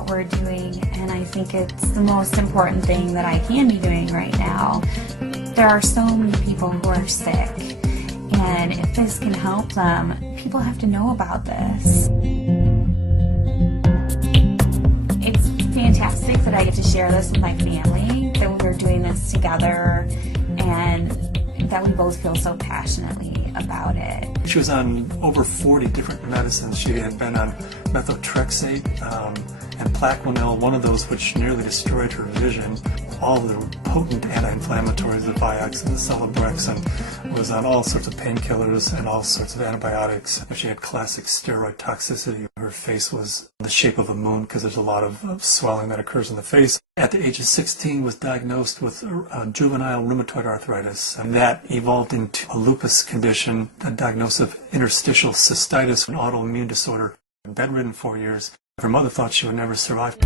what we're doing, and I think it's the most important thing that I can be doing right now. There are so many people who are sick, and if this can help them, people have to know about this. It's fantastic that I get to share this with my family, that we're doing this together, and that we both feel so passionately about it. She was on over 40 different medicines. She had been on methotrexate and Plaquenil, one of those which nearly destroyed her vision. All the potent anti-inflammatories, the Vioxx and the Celebrex, and was on all sorts of painkillers and all sorts of antibiotics. She had classic steroid toxicity. Her face was the shape of a moon because there's a lot of swelling that occurs in the face. At the age of 16, was diagnosed with juvenile rheumatoid arthritis, and that evolved into a lupus condition, a diagnosis of interstitial cystitis, an autoimmune disorder. Bedridden 4 years. Her mother thought she would never survive.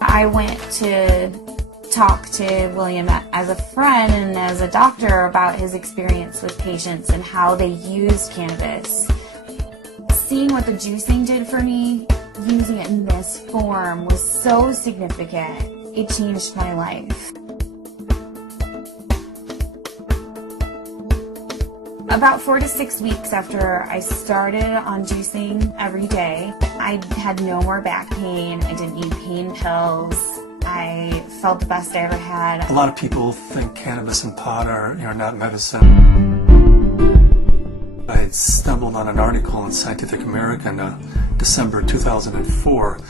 I went to talk to William as a friend and as a doctor about his experience with patients and how they used cannabis. Seeing what the juicing did for me, using it in this form, was so significant. It changed my life. About 4 to 6 weeks after I started on juicing every day, I had no more back pain. I didn't need pain pills. I felt the best I ever had. A lot of people think cannabis and pot are not medicine. I had stumbled on an article in Scientific American, December 2004.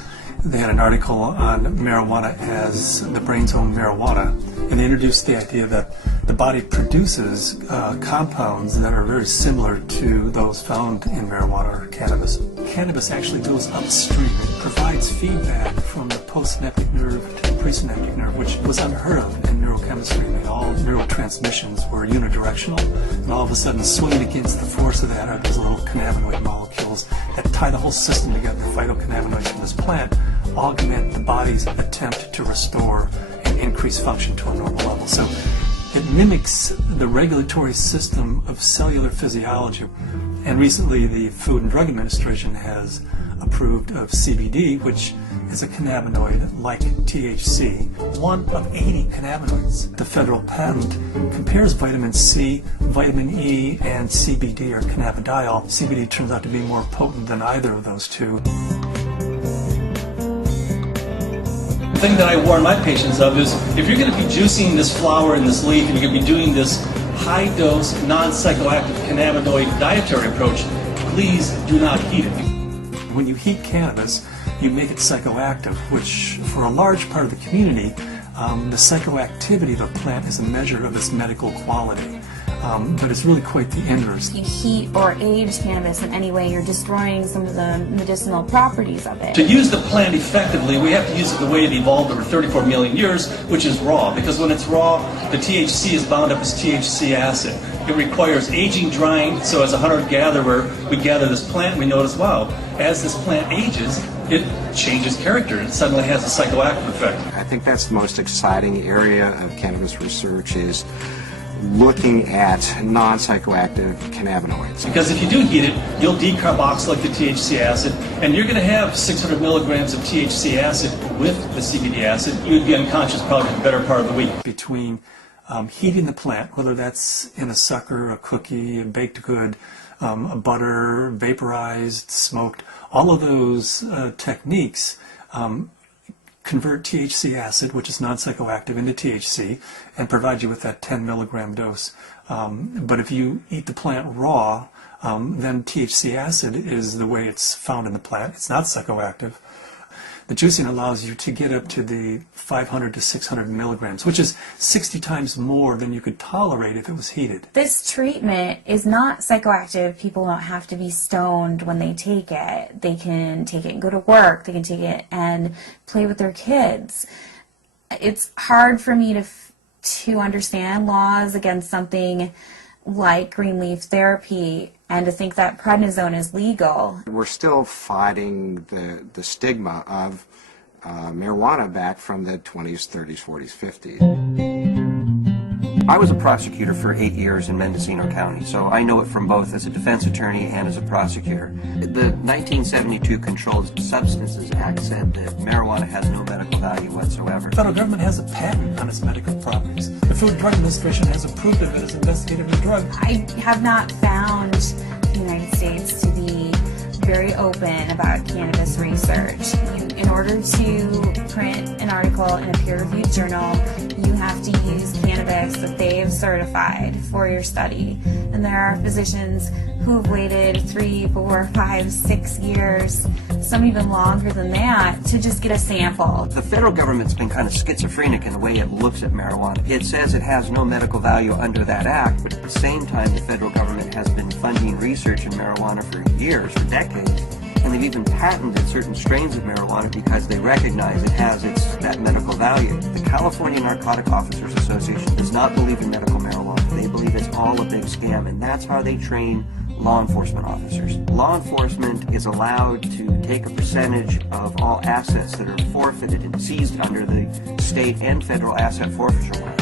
They had an article on marijuana as the brain's own marijuana, and they introduced the idea that the body produces compounds that are very similar to those found in marijuana or cannabis. Cannabis actually goes upstream. It provides feedback from the postsynaptic nerve to the presynaptic nerve, which was unheard of in neurochemistry. I mean, all neurotransmissions were unidirectional, and all of a sudden, swinging against the force of that are those little cannabinoid molecules that tie the whole system together. The phytocannabinoids from this plant augment the body's attempt to restore and increase function to a normal level. So it mimics the regulatory system of cellular physiology. And recently the Food and Drug Administration has approved of CBD, which is a cannabinoid like THC, one of 80 cannabinoids. The federal patent compares vitamin C, vitamin E, and CBD, or cannabidiol. CBD turns out to be more potent than either of those two. The thing that I warn my patients of is, if you're going to be juicing this flower and this leaf, and you're going to be doing this high-dose, non-psychoactive cannabinoid dietary approach, please do not heat it. When you heat cannabis, you make it psychoactive, which for a large part of the community, the psychoactivity of the plant is a measure of its medical quality. But it's really quite the inverse. If you heat or age cannabis in any way, you're destroying some of the medicinal properties of it. To use the plant effectively, we have to use it the way it evolved over 34 million years, which is raw. Because when it's raw, the THC is bound up as THC acid. It requires aging, drying, so as a hunter-gatherer, we gather this plant, we notice, wow, as this plant ages, it changes character. It suddenly has a psychoactive effect. I think that's the most exciting area of cannabis research, is looking at non-psychoactive cannabinoids. Because if you do heat it, you'll decarboxylate the THC acid, and you're going to have 600 milligrams of THC acid with the CBD acid. You'd be unconscious probably for the better part of the week. Between heating the plant, whether that's in a sucker, a cookie, a baked good, a butter, vaporized, smoked, all of those techniques convert THC acid, which is non-psychoactive, into THC and provide you with that 10 milligram dose. But if you eat the plant raw, then THC acid is the way it's found in the plant. It's not psychoactive. The juicing allows you to get up to the 500 to 600 milligrams, which is 60 times more than you could tolerate if it was heated. This treatment is not psychoactive. People don't have to be stoned when they take it. They can take it and go to work. They can take it and play with their kids. It's hard for me to understand laws against something like green leaf therapy and to think that prednisone is legal. We're still fighting the stigma of marijuana back from the 20s, 30s, 40s, 50s. I was a prosecutor for 8 years in Mendocino County, so I know it from both as a defense attorney and as a prosecutor. The 1972 Controlled Substances Act said that marijuana has no medical value whatsoever. The federal government has a patent on its medical properties. The Food and Drug Administration has approved of it as investigative new drug. I have not found the United States to be very open about cannabis research. In order to print an article in a peer-reviewed journal, you have to use cannabis that they have certified for your study. And there are physicians who have waited 3, 4, 5, 6 years, some even longer than that, to just get a sample. The federal government's been kind of schizophrenic in the way it looks at marijuana. It says it has no medical value under that act, but at the same time the federal government has been funding research in marijuana for years, for decades. And they've even patented certain strains of marijuana because they recognize it has that medical value. The California Narcotic Officers Association does not believe in medical marijuana. They believe it's all a big scam, and that's how they train law enforcement officers. Law enforcement is allowed to take a percentage of all assets that are forfeited and seized under the state and federal asset forfeiture law.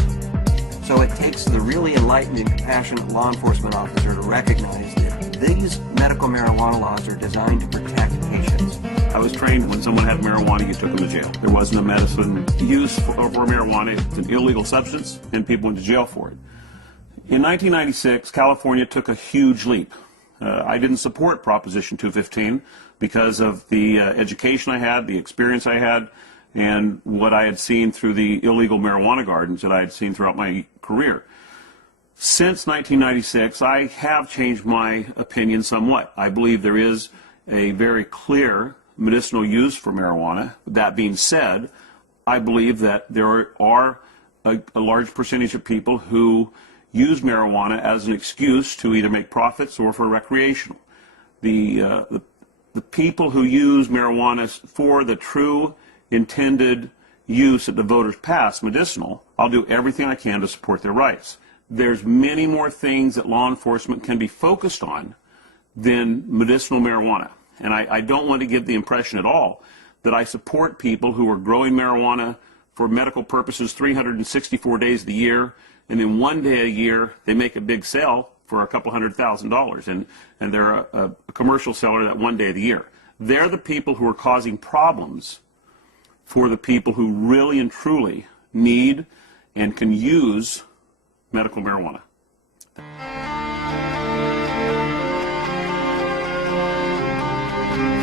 So it takes the really enlightened and compassionate law enforcement officer to recognize that these medical marijuana laws are designed to protect patients. I was trained when someone had marijuana, you took them to jail. There wasn't a medicine use for marijuana. It's an illegal substance, and people went to jail for it. In 1996, California took a huge leap. I didn't support Proposition 215 because of the education I had, the experience I had, and what I had seen through the illegal marijuana gardens that I had seen throughout my career. Since 1996, I have changed my opinion somewhat. I believe there is a very clear medicinal use for marijuana. That being said, I believe that there are a large percentage of people who use marijuana as an excuse to either make profits or for recreational. The people who use marijuana for the true intended use that the voters passed, medicinal, I'll do everything I can to support their rights. There's many more things that law enforcement can be focused on than medicinal marijuana. And I don't want to give the impression at all that I support people who are growing marijuana for medical purposes 364 days of the year, and then one day a year they make a big sale for a couple $100,000, and they're a commercial seller that one day of the year. They're the people who are causing problems for the people who really and truly need and can use medical marijuana.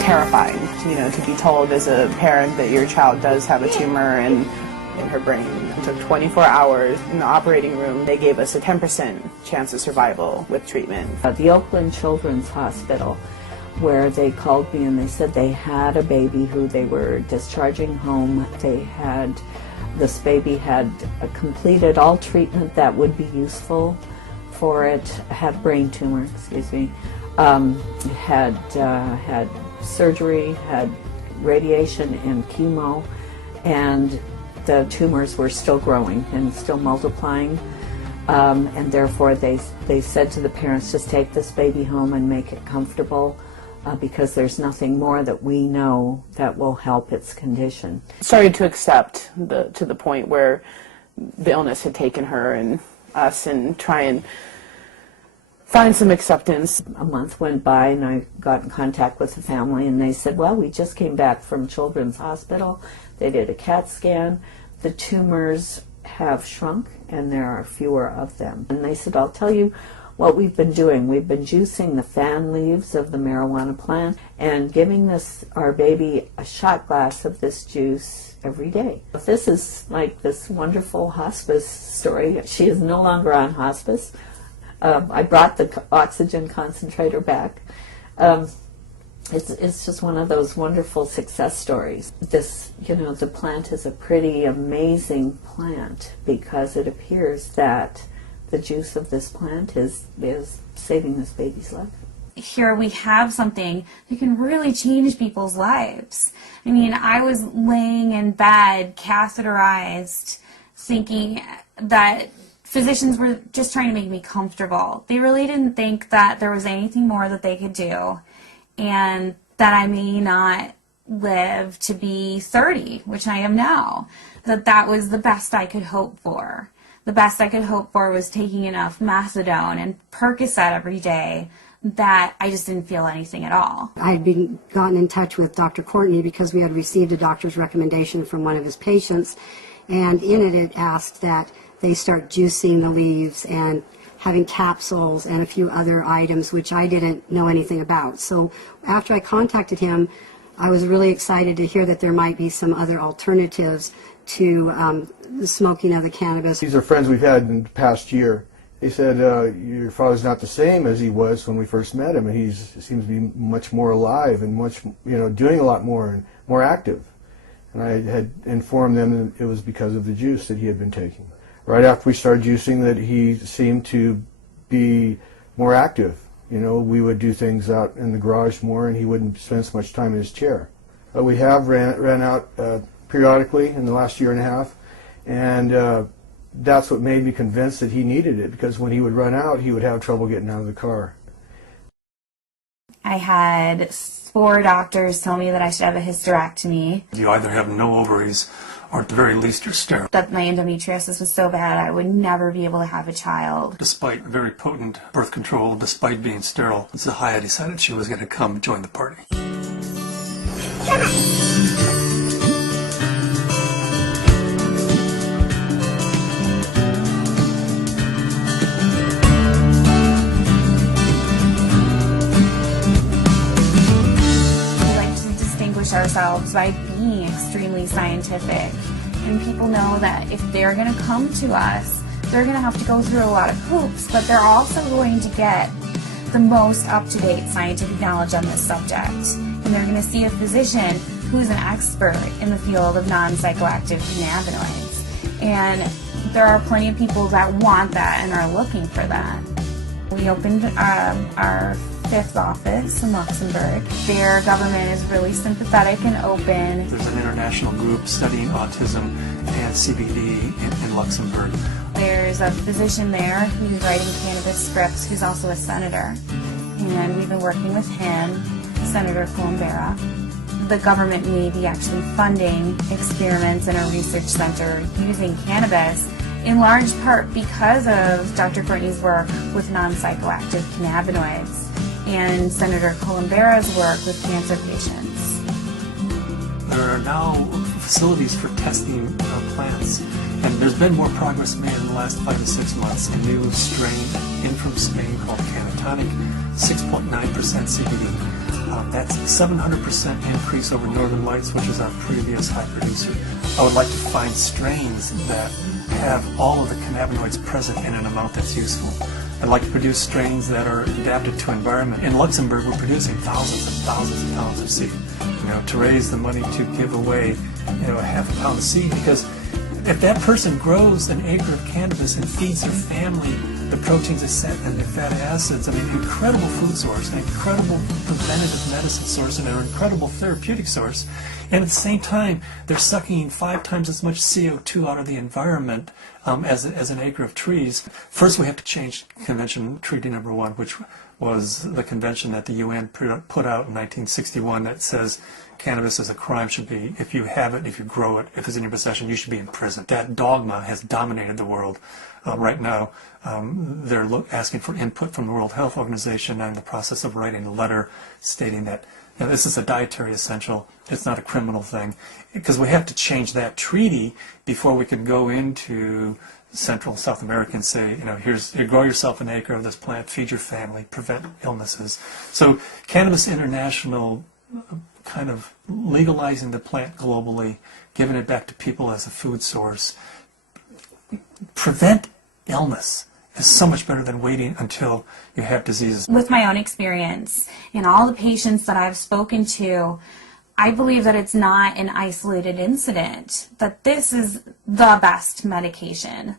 Terrifying, to be told as a parent that your child does have a tumor in her brain. It took 24 hours in the operating room. They gave us a 10% chance of survival with treatment. The Oakland Children's Hospital, where they called me and they said they had a baby who they were discharging home. This baby had completed all treatment that would be useful for it, had brain tumor, had surgery, had radiation and chemo, and the tumors were still growing and still multiplying, and therefore they said to the parents, just take this baby home and make it comfortable, because there's nothing more that we know that will help its condition. Started to accept to the point where the illness had taken her and us, and try and find some acceptance. A month went by and I got in contact with the family, and they said, well, we just came back from Children's Hospital. They did a CAT scan. The tumors have shrunk and there are fewer of them. And they said, I'll tell you what we've been doing. We've been juicing the fan leaves of the marijuana plant and giving our baby a shot glass of this juice every day. This is like this wonderful hospice story. She is no longer on hospice. I brought the oxygen concentrator back. It's just one of those wonderful success stories. The plant is a pretty amazing plant because it appears that the juice of this plant is saving this baby's life. Here we have something that can really change people's lives. I mean, I was laying in bed, catheterized, thinking that physicians were just trying to make me comfortable. They really didn't think that there was anything more that they could do, and that I may not live to be 30, which I am now. That was the best I could hope for. the best I could hope for was taking enough methadone and Percocet every day that I just didn't feel anything at all. I had gotten in touch with Dr. Courtney because we had received a doctor's recommendation from one of his patients, and in it asked that they start juicing the leaves and having capsules and a few other items which I didn't know anything about. So after I contacted him, I was really excited to hear that there might be some other alternatives to the smoking of the cannabis. These are friends we've had in the past year. They said, your father's not the same as he was when we first met him, and he seems to be much more alive and much, doing a lot more and more active. And I had informed them that it was because of the juice that he had been taking. Right after we started juicing, that he seemed to be more active. We would do things out in the garage more, and he wouldn't spend so much time in his chair. But we have ran out periodically in the last year and a half, and that's what made me convinced that he needed it, because when he would run out, he would have trouble getting out of the car. I had 4 doctors tell me that I should have a hysterectomy. You either have no ovaries or at the very least you're sterile. That my endometriosis was so bad I would never be able to have a child. Despite very potent birth control, despite being sterile, Zahaya decided she was going to come join the party. Ourselves by being extremely scientific, and people know that if they're going to come to us, they're going to have to go through a lot of hoops, but they're also going to get the most up-to-date scientific knowledge on this subject, and they're going to see a physician who's an expert in the field of non-psychoactive cannabinoids, and there are plenty of people that want that and are looking for that. We opened our 5th office in Luxembourg. Their government is really sympathetic and open. There's an international group studying autism and CBD in Luxembourg. There's a physician there who's writing cannabis scripts who's also a senator. And we've been working with him, Senator Columbera. The government may be actually funding experiments in a research center using cannabis, in large part because of Dr. Courtney's work with non-psychoactive cannabinoids and Senator Columbera's work with cancer patients. There are now facilities for testing plants, and there's been more progress made in the last 5 to 6 months. A new strain in from Spain called Canatonic, 6.9% CBD. That's 700% increase over Northern Lights, which is our previous high producer. I would like to find strains that have all of the cannabinoids present in an amount that's useful. I'd like to produce strains that are adapted to environment. In Luxembourg, we're producing thousands and thousands of pounds of seed, to raise the money to give away, a half a pound of seed, because if that person grows an acre of cannabis and feeds their family the proteins and the fatty acids, incredible food source, an incredible preventative medicine source, and an incredible therapeutic source. And at the same time, they're sucking 5 times as much CO2 out of the environment as an acre of trees. First, we have to change Convention Treaty Number 1, which was the convention that the UN put out in 1961 that says cannabis is a crime, should be, if you have it, if you grow it, if it's in your possession, you should be in prison. That dogma has dominated the world right now. They're asking for input from the World Health Organization. I'm in the process of writing a letter stating that this is a dietary essential. It's not a criminal thing, because we have to change that treaty before we can go into Central and South America and say, you grow yourself an acre of this plant, feed your family, prevent illnesses. So Cannabis International kind of legalizing the plant globally, giving it back to people as a food source, prevent illness is so much better than waiting until you have diseases. With my own experience and all the patients that I've spoken to, I believe that it's not an isolated incident, that this is the best medication